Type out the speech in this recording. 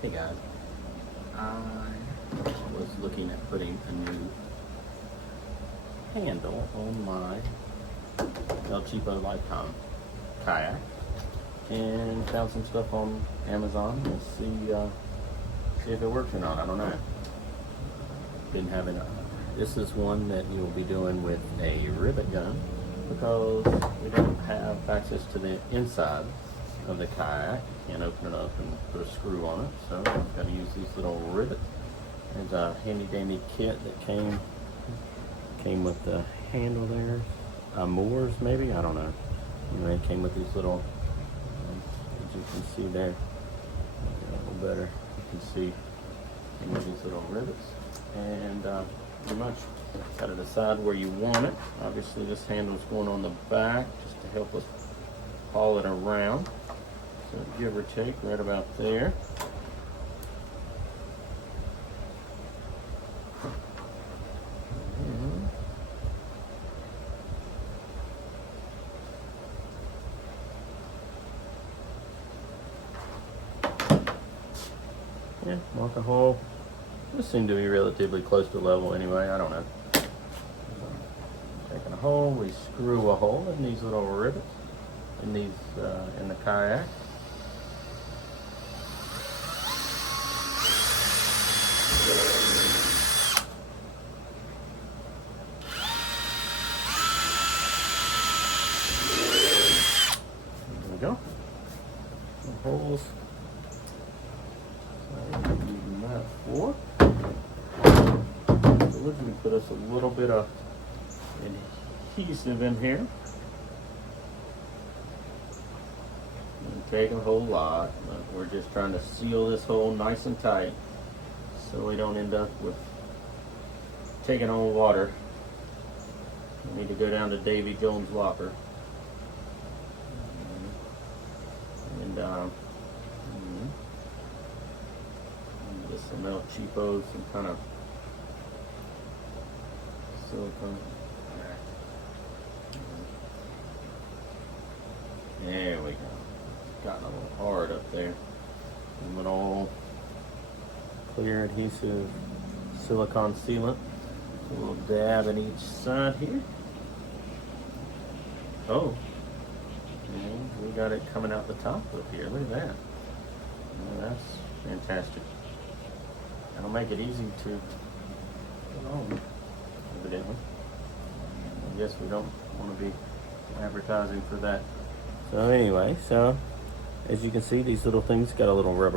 Hey guys, I was looking at putting a new handle on my El Cheapo Lifetime kayak and found some stuff on Amazon. We'll see if it works or not. I don't know. Didn't have it. This is one that you'll be doing with a rivet gun because we don't have access to the inside of the kayak. Can't open it up and put a screw on it, so I've got to use these little rivets. There's a handy dandy kit that came with the handle there. Moors maybe, I don't know. Anyway, it came with these little, as you can see there, a little better. You can see came with these little rivets, and pretty much got to decide where you want it. Obviously, this handle is going on the back just to help us haul it around. So give or take right about there. Yeah, mark a hole. This seemed to be relatively close to level anyway, I don't know. Taking a hole, we screw a hole in these little rivets in the kayak. There we go. Some holes. Using that for. So originally put us a little bit of adhesive in here. Doesn't take a whole lot, but we're just trying to seal this hole nice and tight so we don't end up with taking on water. We need to go down to Davy Jones' locker. And get some El Cheapo, some kind of silicone. There we go. Gotten a little hard up there. A little clear adhesive silicone sealant. A little dab in each side here. Oh, and we got it coming out the top up here. Look at that. Well, that's fantastic. That'll make it easy to put on, evidently. I guess we don't want to be advertising for that. So anyway, as you can see, these little things got a little rubber